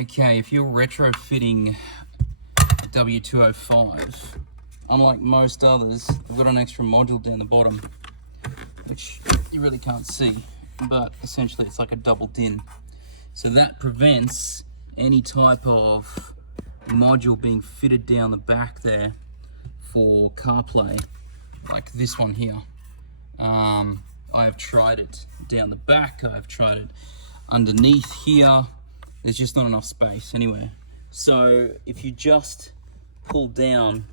Okay, if you're retrofitting a W205, unlike most others, I've got an extra module down the bottom, which you really can't see, but essentially it's like a double din. So that prevents any type of module being fitted down the back there for CarPlay, like this one here. I have tried it down the back, I've tried it underneath here. There's just not enough space anywhere. So if you just pull down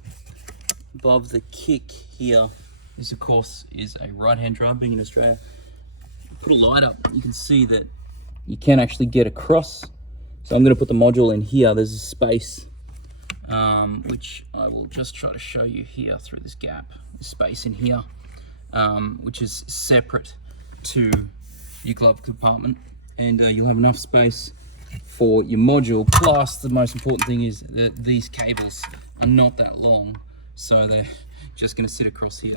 above the kick here, this of course is a right-hand drive being in Australia. Put a light up, you can see that you can actually get across. So I'm going to put the module in here. There's a space, which I will just try to show you here through this gap. There's space in here, which is separate to your glove compartment, and you'll have enough space for your module. Plus, the most important thing is that these cables are not that long, so they're just going to sit across here.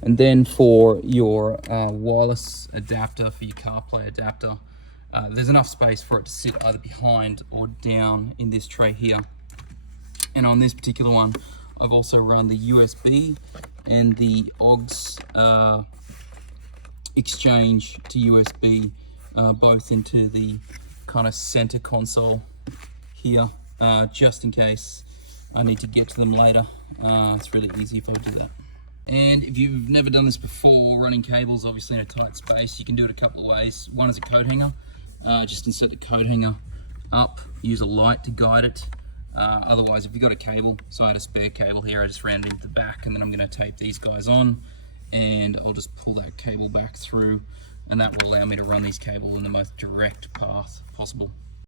And then for your wireless adapter, for your CarPlay adapter, there's enough space for it to sit either behind or down in this tray here. And on this particular one, I've also run the USB and the AUX exchange to USB, both into the kind of center console here, just in case I need to get to them later. It's really easy if I do that. And if you've never done this before, running cables obviously in a tight space, you can do it a couple of ways. One is a coat hanger. Just insert the coat hanger up, use a light to guide it. Otherwise, if you've got a cable, so I had a spare cable here, I just ran it into the back, and then I'm going to tape these guys on, and I'll just pull that cable back through, and that will allow me to run these cables in the most direct path possible.